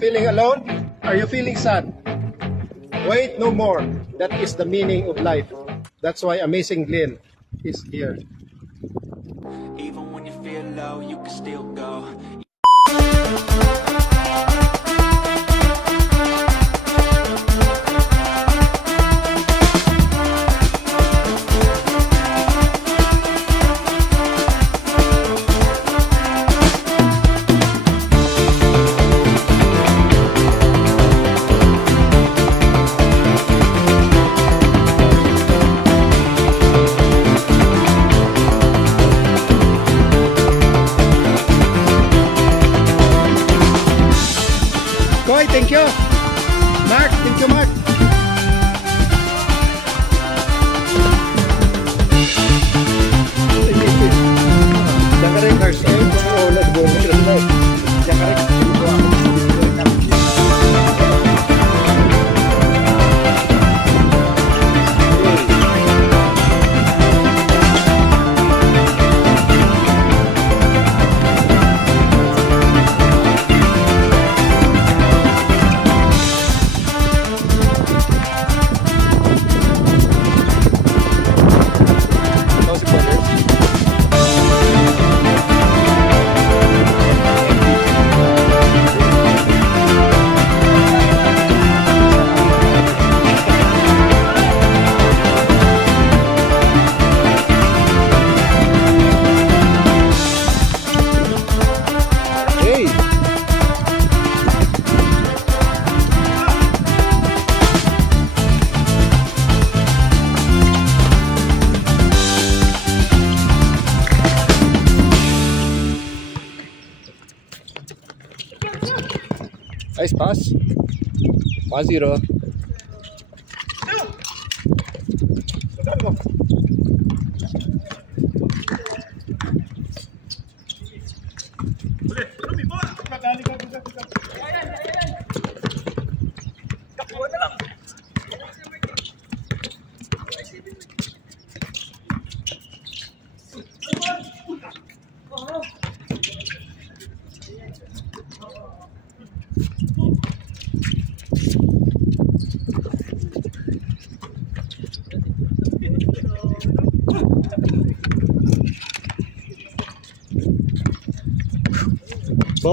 feeling alone? Are you feeling sad? Wait no more. That is the meaning of life. That's why Amazing Glenn is here. Even when you feel low, you can still go. Thank you. Mark, thank you, Mark. Nice pass. 1-0.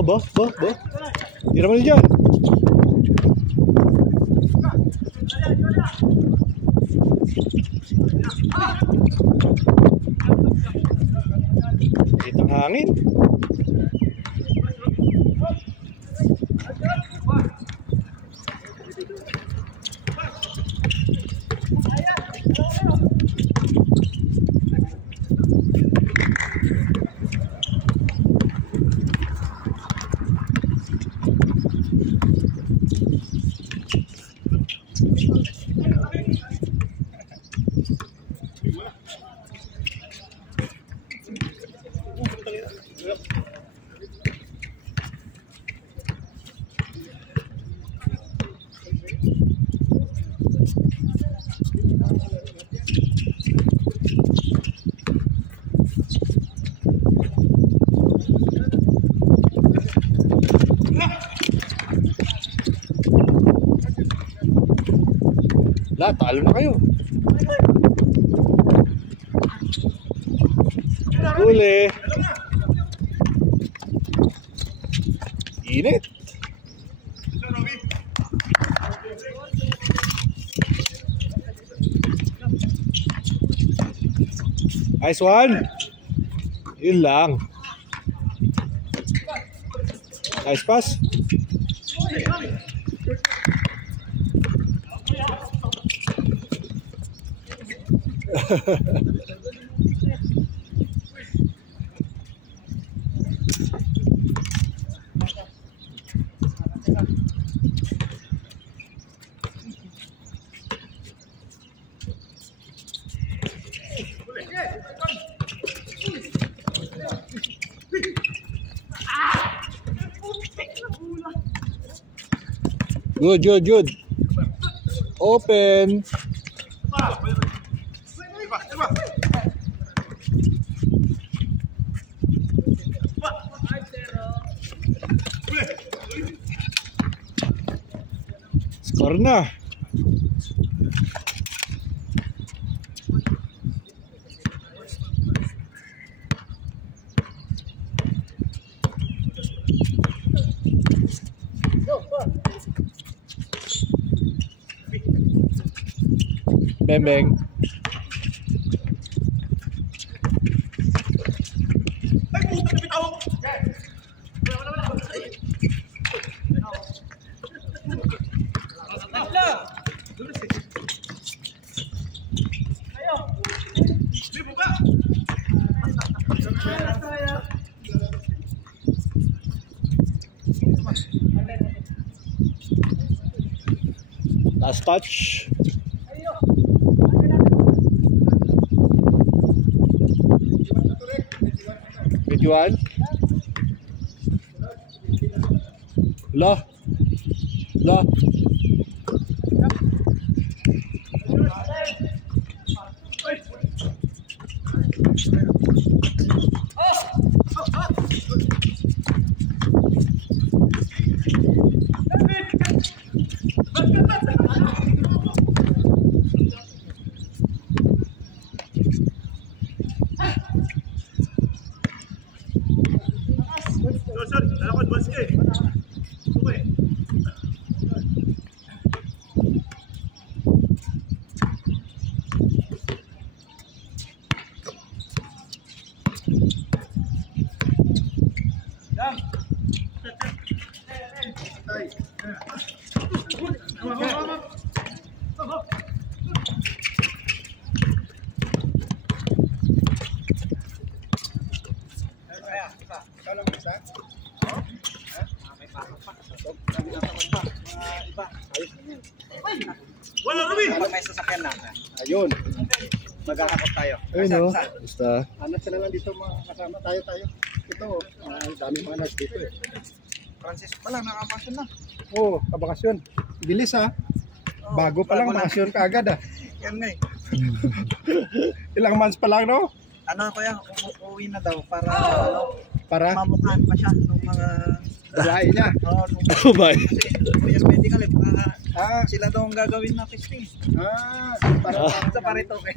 Ba. Tira mo dyan. Itang hangin. La, talo na kayo. Huli. Init. Nice one. Yun lang. Nice pass. Good. Open. Tara na. Bembeng. Last touch. One. La. La. Wala Ruby! May sasakyan na. Ayun. Magkakakot tayo. Ayun o. Basta. Anak sila lang dito mga kasama tayo. Ito, dami mga nurse dito eh. Francis pala, nakapasyon na. Oo, kabakasyon. Bilis ha. Bago pa lang, bakasyon ka agad ah. Yan nga eh. Ilang months pa lang no? Ano kuya, uuwi na daw para Para mamukhaan pa siya nung mga babae niya. Oh my. Kuya medical eh, baka Ah, sila daw ang gagawin na testing. para Sa paritoke.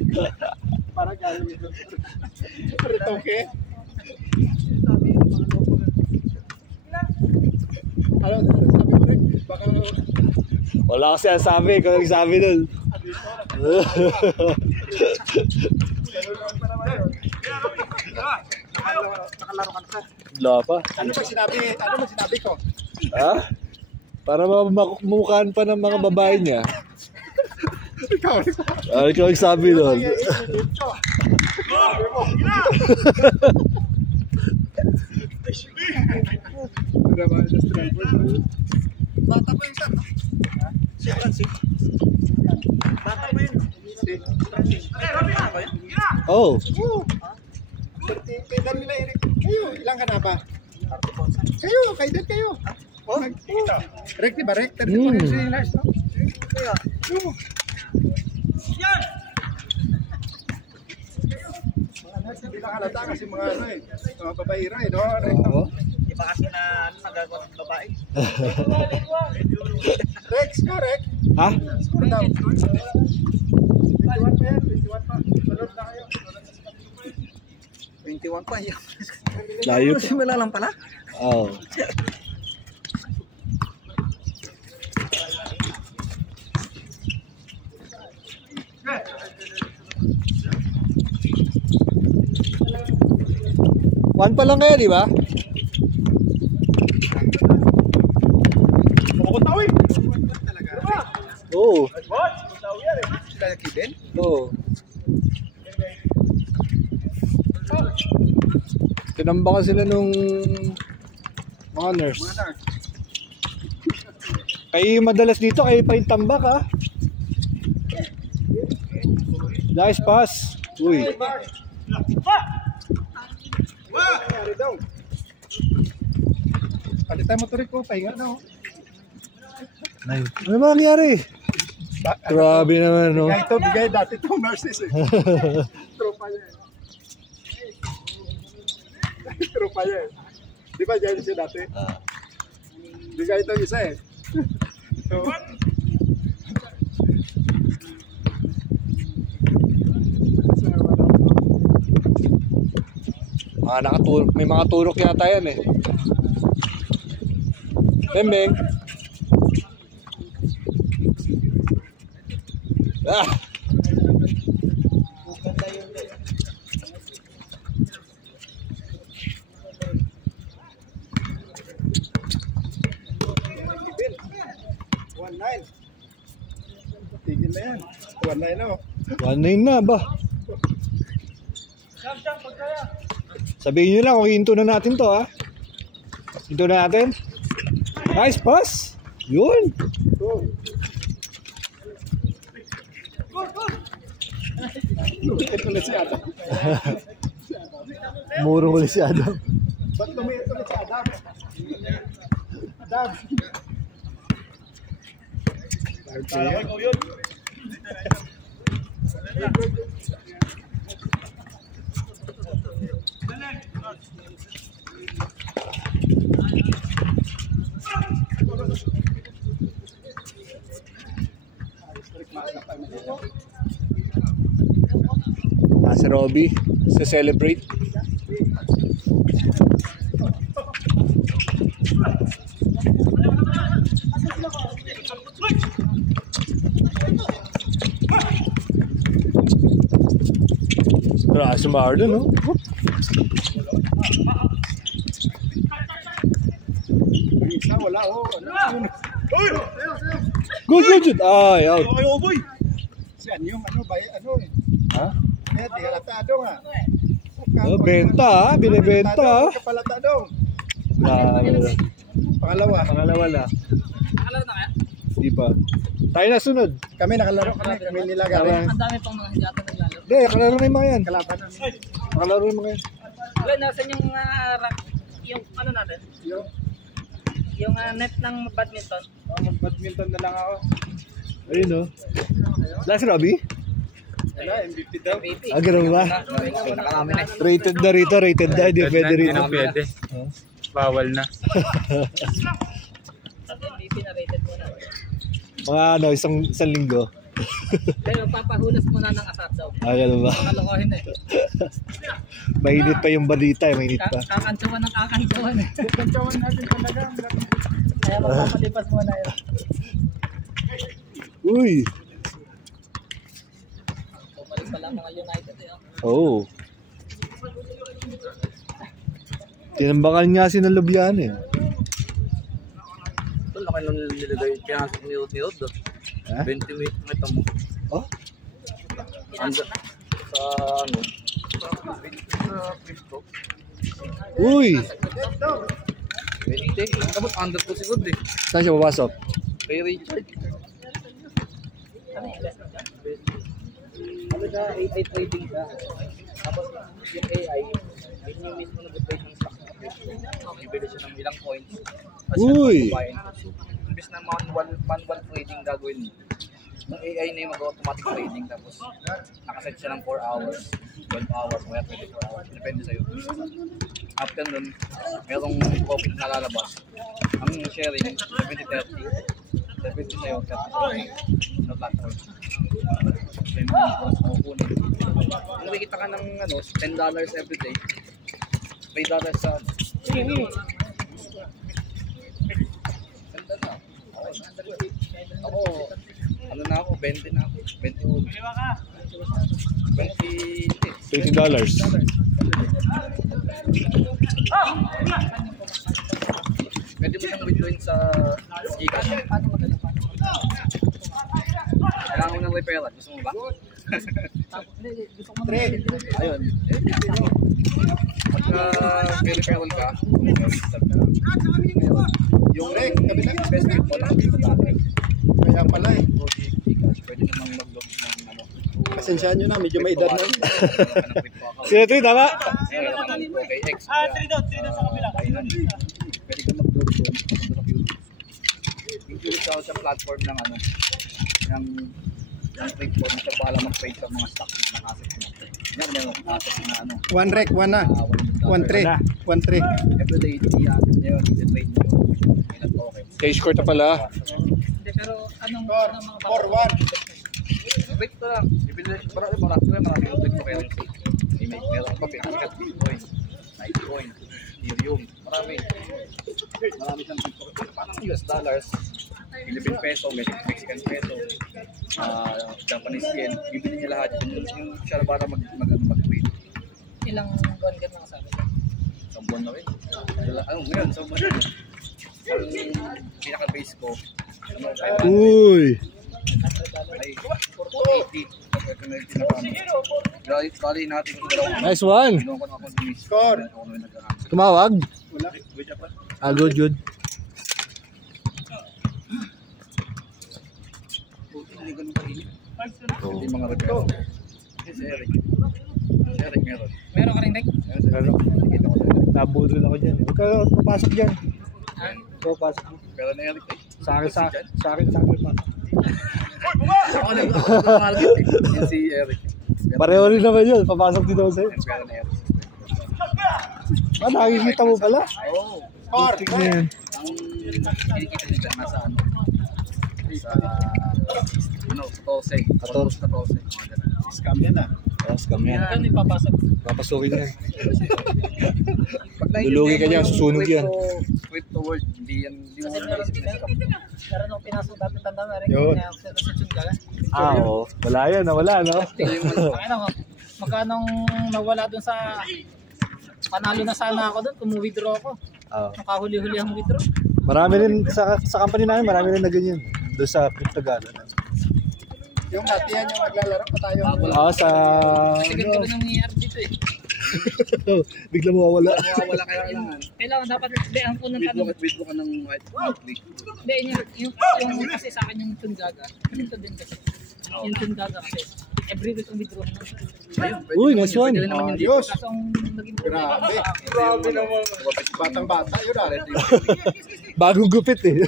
para gawin ito. Paritoke. Sabi yung mga loko. Ano sabi mo rin? Baka Wala kasi ang sabi. Ikaw nagsabi nun. Nakalaro ka na. Wala pa. ano ba sinabi ko? Ha? Para mamukhaan pa ng mga babae niya. Ikaw. Ikaw nagsabi nun. Bata pa yun sir. Si Francis. Bata pa yun. Bata pa yun. Oh. Kailan nila Eric? Kayo, ilang ka na ba? Kayo, kailan kayo? Rek, di ba Rek? 34 years no? Kaya, Mga nurse, hindi lang halata kasi mga ano eh, mga babaira eh, no? Rek, no? Oo. di ba kasi na nagagawa ng babae? Rex, go Rek! Ha? Score daw. 21 pa yan, 21 pa. Sunod na kayo. 21 pa yun. Layo pa. Simula lang pala. Oh. One pa lang kayo, di ba? Makakutawi! Talaga? Oo. What? Makakutawi yan eh. Sila yakidin? Oo. Tinambakan sila nung mga nurse. Mga nurse. Kayo madalas dito, kayo pa yung tambak ha. Nice pass. Uy. Nangyari daw. Palitan mo tuloy ko, pahinga daw. Ano ba nangyari? Grabe naman, no? Bigay dati itong nurses eh. Tropa niya eh. Tropa niya eh. Di ba dyan siya dati? Bigay ito isa eh. So, Mga nakaturok, may mga turok yata yan eh. Bembeng. Ah! Tigil na yan. 1-9 na. 1-9 na ba? Sabihin nyo lang kung hinto na natin to ha. Hinto na natin. Nice pass. Yun. Ito na si Adam. Murong ulit si Adam. Ba't lumit ulit si Adam? Adam. Si Robby sa celebrate. Si Marlon, no? Isa, wala, oh. Good. Ay, out. Yan yung ano, ano eh. Ha? Eh, di halatado nga. Oh, benta ha, binibenta ha. Kapalatado. Pangalawa na. Nakalaro na kaya? Di pa. Tayo na sunod. Kami nakalaro kami nilagay. Ang dami pang mga hindi ata naglalaro. Hindi, nakalaro na yung mga yan. Kalaban namin. Nakalaro yung mga yan. Wala, nasan yung yung ano natin? Yung net ng badminton. Mag-badminton na lang ako. Ayun no. Last Robby? Wala, MVP daw. MVP. Ganun ba? Namin na. Rated na rito, rated na. Hindi pwede rito. Pwede. Bawal na. MVP na rated muna. Mga ano, isang linggo. Pero papahulas muna ng asap daw. Ganun ba? Makalokohin eh. Mainit pa yung balita eh, mainit pa. Kakantuan ng kakantuan eh. Kakantuan natin talaga. Kaya magpapalipas muna yun. Uy! Bumalik pala ang mga United eh. Oo. Tinambakan nga si Nalubian eh. Ito, laki nung nilagay, pinasok ni Od doon. Ha? 20 minutes na ito mo. Oh? Sa ano? Sa Cristo. Uy! 20. Tapos under ko si Od eh. Saan siya papasok? Kay Richard. Ano yung investment dyan? Ano siya, AI trading siya. Tapos yung AI, yun yung mismo nag-trade ng stock. Bibili siya ng ilang coins. Uy! Imbis na manual trading gagawin mo. Yung AI na yung mag-automatic trading. Tapos nakaset siya ng 4 hours, 12 hours, kaya 24 hours. Depende sa'yo. After nun, merong profit na lalabas. Ang sharing, 70-30. 70 sa'yo, 30 sa platform. Then, kukunin. Kung nakikita ka ng $10 every day, $3 sa ganda na. Ako, ano na ako, 20 na ako. 21. $20. Pwede mo siyang withdrawin sa Gcash. Kailangan mo ng referral. Gusto mo ba? Ayun. Pagka may referral ka, yung kabila best friend mo lang dito dati. Kaya pala eh. Gcash, pwede namang mag-log ng ano. Pasensyaan nyo na, medyo may edad na. Sino ito yung tama? Okay, X. 3 doon sa kabila. Pwede ka mag-log doon. Include sa platform ng ano, ng trade form, ito pala mag-trade sa mga stocks ng assets mo. Yan yung assets na ano. 1 rec, 1 na. 1 trade. 1 trade. Everyday, i-trade mo yung ilang token. Stage court na pala. Hindi, pero anong mga 4-1. Trade ko lang. Marami yung trade ko kaya meron pa pinasikat Bitcoin. Litecoin, Ethereum, marami. Marami siyang parang US dollars, Philippine peso, Mexican peso, Japanese yen. Bibili niya lahat yung siya para mag-trade. Ilang buwan ka na kasama? Isang buwan na rin. Ngayon, isang buwan na rin. Ang pinaka-base ko, Uy! ay 480. Bali natin kung dalawa. Nice one! Ginawa ko na ako ng Score. Ako na nag-aamit. Tumawag? Wala. Ah, good, good. Hindi ganun kahilig. Hindi mga regalo. Si Eric. Si Eric meron. Meron ka rin, Nick? Meron. Nakikita ko na Eric. Nabudol ako dyan. Huwag ka papasok dyan. Huwag papasok. Pero na Eric eh. Sa akin pa. Ako nag-target eh. Yan si Eric. Pareho rin naman yun. Papasok dito ako sa'yo. Pero na Eric. Ah, nakikita mo pala. Oo. Score. Tignan yan. Ang kinikita nila nasa ano? Sa Tose. 14. Scam yan ah. Oh, scam yan. Ano ipapasok? Papasukin yan. Pag Lulugi ka niya, susunog yan. Crypto world, hindi mo Kasi naisip na scam. meron nung pinasok dati tanda na rin. Yun. Kaya sa Tsungaga. Ah, oo. Wala yan, nawala, no? Ano, magkanong nawala dun sa panalo na sana ako dun, kung-withdraw ako. Oo. Nakahuli-huli ang withdraw. Marami rin, sa company namin, marami rin na ganyan. Doon sa Cryptogala. Yung hati yan yung maglalaro pa tayo. Ah, sa... Kasi ganito rin ang nangyayari dito eh. Bigla mo wawala. Wala kailangan. Kailangan dapat, hindi, ang unang tanong. Withdraw ka ng monthly. Hindi, yung kasi sa akin yung Tsungaga. Ganito din kasi. Yung Tsungaga kasi. Every week ang withdraw na. Uy, nice one. Pwede rin naman yung Ayos. Kaso ang naging Grabe. Grabe naman. Batang-bata yun ah. Bagong gupit eh.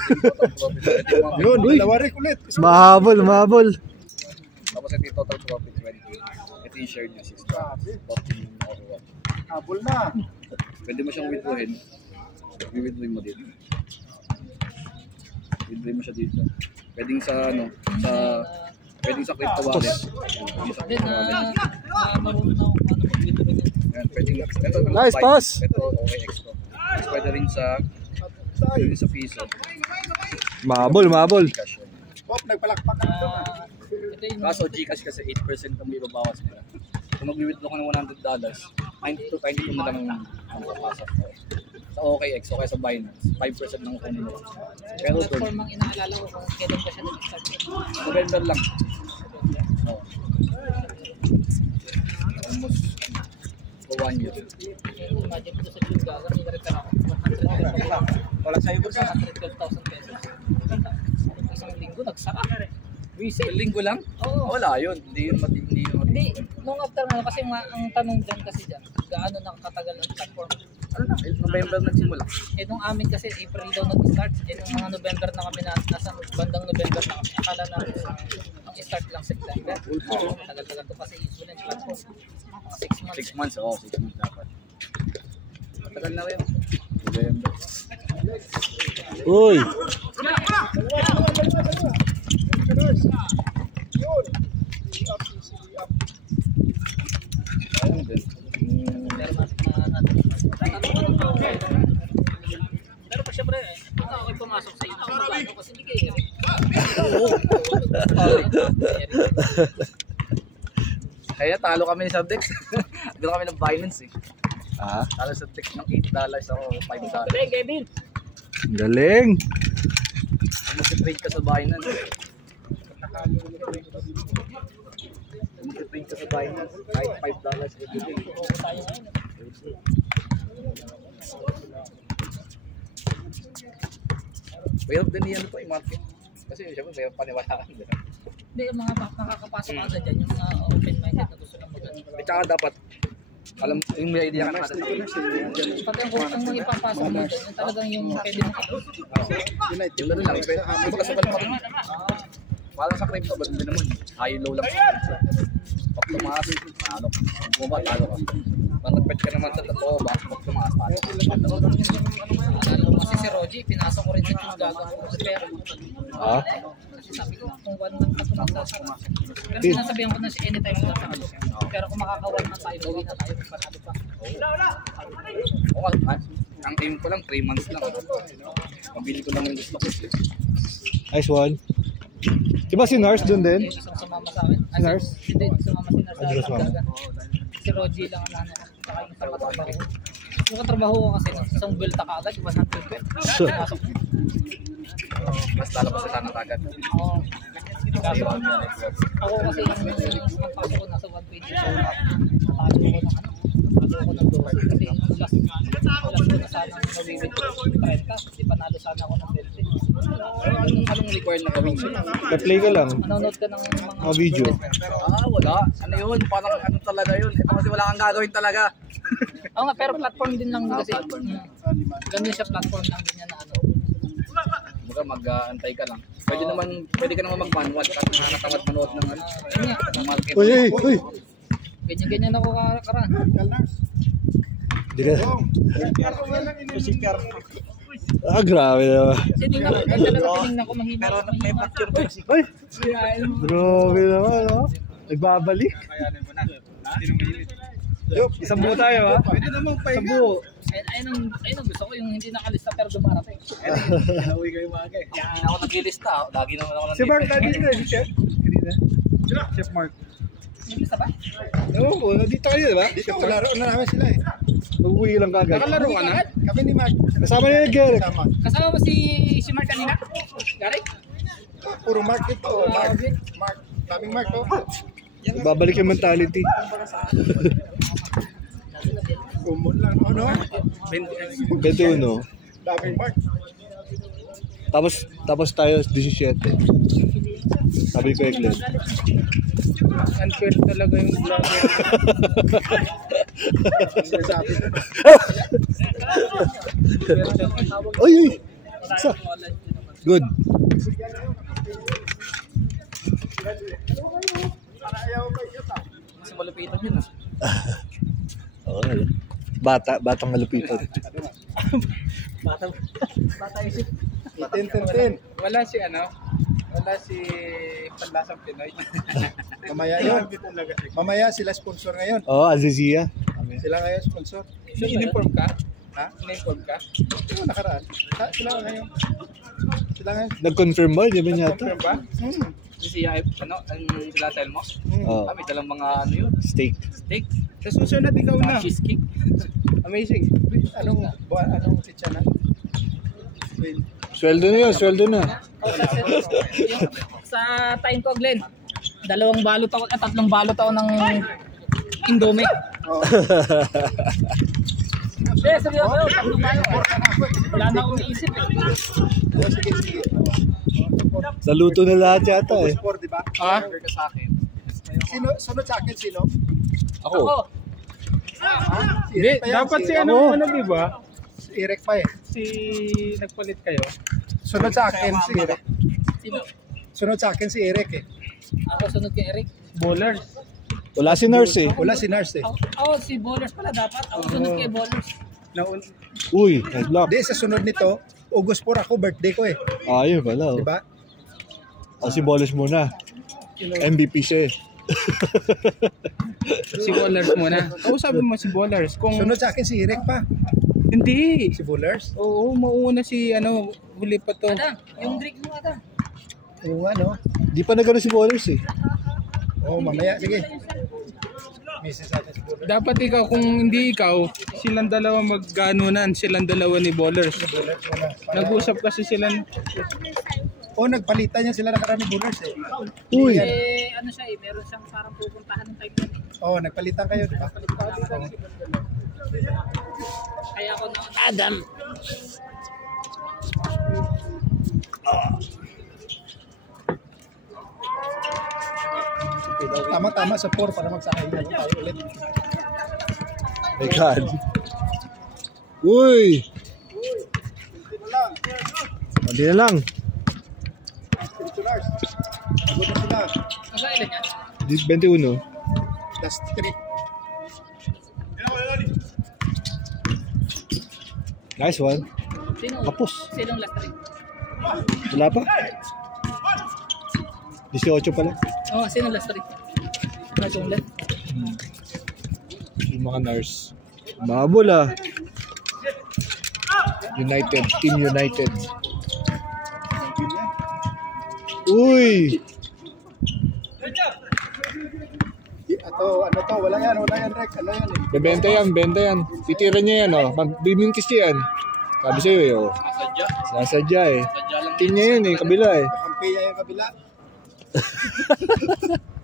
Yun, Uy. dalawa rin ulit. Mahabol, mahabol. Tapos ito yung total profit 20. Ito yung share niya 6. 14 yung nakuha. Habol na. Pwede mo siyang withdrawin. I-withdraw mo dito. Withdraw mo siya dito. Pwedeng sa ano, pwedeng sa crypto wallet. Pwedeng sa Then, crypto wallet. marunong na ako paano mag-withdraw niya. Ayan, pwedeng ito, Nice pass. Ito OKX ko. Tapos pwede rin sa piso. Mahabol, mahabol. Cash yun. Pop, nagpalakpak ka na doon ah. Ito yung Kaso Gcash kasi 8% ang ibabawas nila. Kung mag-withdraw ko ng $100, 92 na lang ang papasok ko. Sa OKX o kaya sa Binance, 5% lang kunin mo. Pero doon, platform ang inaalala ko kung kailan pa siya nag-start. November lang. Oh. Almost for 1 year. Imagine mo sa Tsungaga, nag-repair ako. 100,000. Wala sa'yo bro. 112,000 pesos. Isang linggo, nagsara. Isang linggo lang? Oo. Wala yun. Hindi yun matindi. Hindi, nung after na, kasi ang tanong dyan kasi dyan, gaano nang katagal ang platform? Ano na, November nagsimula. Eh nung amin kasi April daw nag-start, eh nung mga November na kami na, nasa bandang November na kami, akala na ang start lang September. Tagal-tagal to kasi insurance platform. Mga 6 months. 6 months, oo. 6 months dapat. Matagal na rin. November. Uy. Ayun din. Pero pag syempre, ako'y pumasok sa inyo, kasi hindi kayo. Kaya talo kami sa Dex. Talo kami ng Binance eh. Ah, Talo sa Dex ng $8 ako, $5. Hey, Kevin! galing. Mag-trade ka sa Binance. Mag-trade ka sa Binance. Kahit $5 every day. Pero din yan po yung market. Kasi syempre may paniwalaan din. Hindi, yung mga nakakapasok agad dyan, yung mga open-minded na gusto lang mag-ano. At saka dapat, alam, yung may idea ka na natin. Pati ang mga ipapasok mo dyan, yung talagang yung pwede mo ito. Yung gano'n lang, magkasabal pa rin. Parang sa crypto, ba't hindi naman? High low lang. Pag tumaas, ano, bumaba, talo ka. Pag nag-bet ka naman sa totoo, pag tumaas, talo ka. Alala mo kasi si Roji, pinasok ko rin sa Tsungaga ko sa pera. Ah, Kasi sabi ko, kung 1 month na ito magsasara. Pero sinasabihan ko na si anytime na nakakalo. Pero kung makakawan na tayo, uwi na tayo. Panalo pa. Oo, ang aim ko lang 3 months lang. Mabili ko lang yung gusto ko. Nice one. Diba si Nars dun din? Yung isang sumama sa akin. Si Nars? Hindi, sumama si Nars Ah, di ba sa sumama? Tagdagan. Si Rogie lang ang ano. Saka yung sa katrabaho ko. Yung katrabaho ko kasi, isang bulta ka agad, 100 belt. Pasok. Mas lalabas sa sana agad. Oo. Kaso, ako kasi yung pagpasok ko nasa 1 page. So, natalo ko ng ano. Natalo ko ng 12. Kasi yung last ko na sana mabibit ko 30. Di panalo sana ako ng 20. Anong required na gawin? Pa-play ka lang. Manonood ka ng Mga video. Wala. Ano yun? Parang ano talaga yun. Ito kasi wala kang gagawin talaga. Oo nga, pero platform din lang din kasi. Ganyan siya, platform lang din niya na ano. Baga mag-antay ka lang. Pwede ka naman mag-manual kasi nakakatamad manood ng ano. Yun nga, Ng market. Uy! ganyan-ganyan ako karan. Di ka. Grabe naman. Kasi hindi nga, talaga tinignan ko mahina. Pero may picture ko. Ay! Grabe naman, no? Nagbabalik. Isang buo tayo, ha? Pwede naman pa Isang buo. Ayun ang gusto ko, yung hindi nakalista pero dumarating. Uwi kayo mga kay. Hindi ako nag-lista. Lagi naman ako Si Mark, nandito na si Chef. Kanina. Chef Mark. Nilista ba? Oo, oh, nandito kayo, di ba? Dito, laro na namin sila eh. Mag-uwi lang kagad. Nakalaro ka na? Kami ni Mark. Kasama niya yung Garrett. Kasama. Kasama mo si Mark kanina? Gary? Puro Mark ito. Mark. Daming Mark to. Babalik yung mentality. Kumon lang. Ano? 21. Daming Mark. Tapos tayo 17. Sabi ko kay Glenn. Unfair talaga yung vlogger. Sabi ko. Uy! Isa. Good. Kasi malupitan yun ah. Okay. Batang malupitan. Bata isip. 10. Wala si ano? Wala si Panlasang Pinoy. Mamaya yun. Mamaya sila sponsor ngayon. Oo, Azizia. Sila ngayon sponsor. So, in-inform ka? Ha? In-inform ka? Ito nakaraan. Sila ngayon. Sila ngayon. Nag-confirm ba? Di ba niya ito? Confirm ba? Kasi ano, ang sila tell mo? Oo. Kami dalang mga ano yun. Steak. Steak. Sa susunod, ikaw na. Cheesecake. Amazing. Anong pizza na? Wait. Sweldo na yun, sweldo na. Sa time ko, Glenn, 3 balot ako ng Indomie. Eh, seryoso, 3 balot. Wala na akong iisip. Sige. Sa luto na lahat yata eh. Sport, di ba? Order ka sa akin. Sunod sa akin, sino? Ako. Si Hindi, Eric pa yan, dapat si Ako. ano di ba? Si Eric pa eh. Si nagpalit kayo. Sunod sa akin si Eric. Sino? Sunod sa akin si Eric eh. Ako sunod kay Eric. Bowlers. Wala si Nurse eh. Wala si Nars eh. Ako si Bowlers pala dapat. Ako sunod kay Bowlers. Uy, nice block. Hindi, sa sunod nito, August 4 ako, birthday ko eh. Ayun pala. Di ba? Si Bolos muna. MVP siya eh. Si Bowlers muna. Kausapin mo si Bowlers. Kung Sunod sa akin si Eric pa. hindi. Si Bullers. Oo, mauuna si ano, huli pa to. Ada, yung drink mo ada. Oo nga no. Di pa nagano si Bolos eh. Oo, mamaya. Sige. Misis natin si Bullers. Dapat ikaw, kung hindi ikaw, silang dalawa magganunan, silang dalawa ni Bowlers. Nag-usap kasi sila. Oo, nagpalitan niya sila nakaraan ni Bullers eh. Uy. Eh, ano siya eh, meron siyang parang pupuntahan ng time na eh. Oo, nagpalitan kayo, di ba? Kaya ako na Adam. Tama-tama sa 4 para magsakay na tayo ulit. My God. Uy. Hindi na lang. Lars. Good na sila. Ano ilan yan? 21. Last 3. Nice one. Sino? Kapos. Sinong last three? Wala pa? 18 pala. Oh, sino last three? na ulit. Yung mga nurse. Mabul ah. United. Team United. Uy! Ano to? Wala yan, Rick. Ano yan eh? Benta yan. Titira niya yan, oh. Bimintis niya yan. Sabi sa'yo, eh, oh. Sadya. Sasadya, eh. Sadya lang. Team niya yun, eh. Kabila, eh. Kampi niya yung kabila.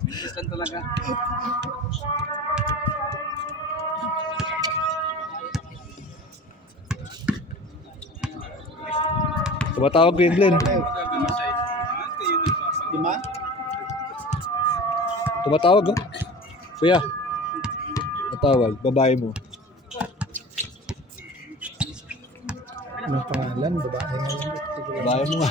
Mintis lang talaga. Tumatawag ko yun, Glenn. Lima? Tumatawag, oh. Kuya. Tumatawag. Babae mo. Anong pangalan? Babae nga yun. Babae mo nga.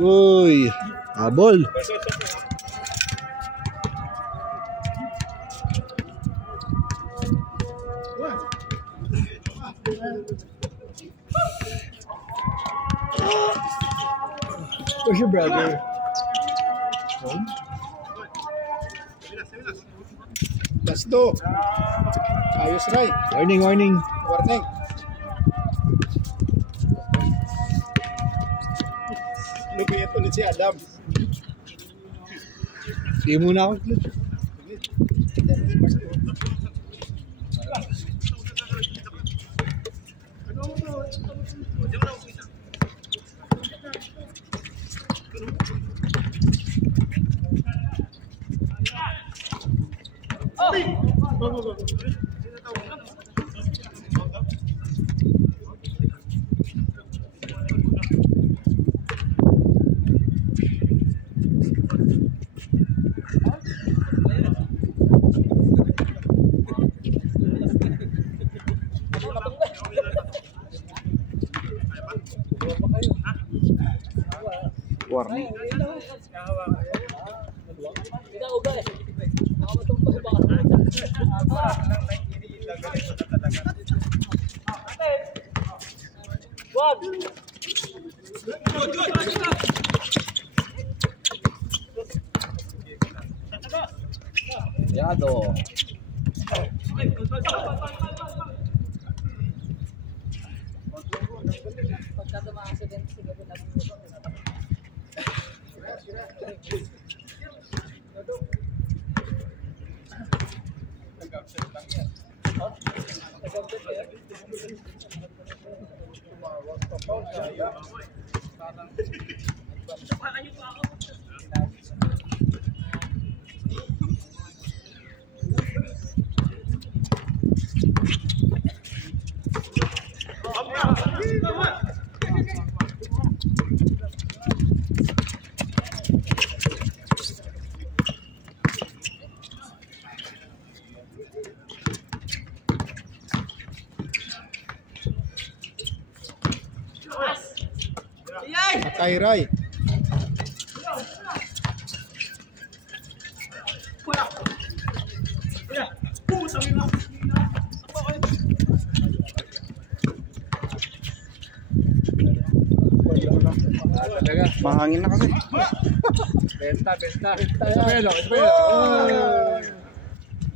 Uy. Habol. Where's your brother? Home? Last two. Ayos, right? Warning. Warning. Lubiyat ulit si Adam. Sige muna ako. Warning. Yado. Pagka ma-accident siguro Matayray. Mahangin na kasi. Benta. Espero.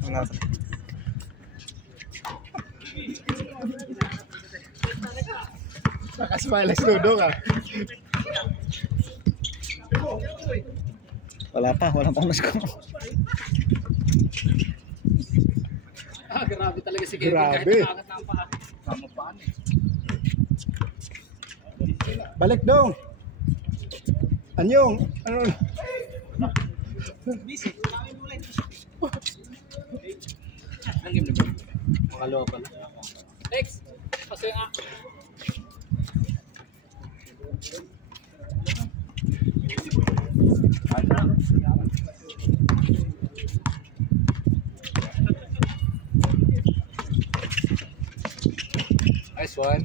Wala. Nakasmile si Ludo ka. Walang pamas ko. grabe talaga si Kevin. Grabe. Kahit nakaangat na ang paa. Tama paan eh. Balik dong. Anyong. Ano? Ang game na ba? Pangalawa pala. Next. Kasi nga. Nice one.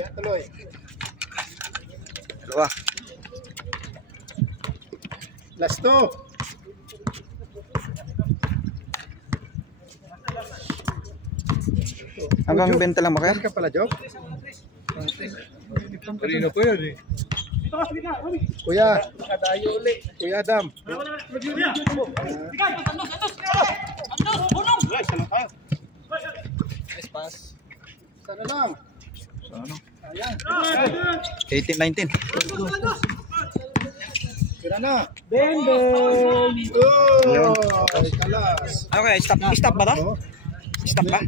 Kuya, tuloy. Dalawa. Last two. Hanggang benta lang ba kaya? Meron ka pala, Job? Kanina po yun eh. Kuya. Kuya Adam. Sana lang. 18-19. Kira na. Ben! Oh! Yun. Kalas. Okay, stop ba to? Stop ba?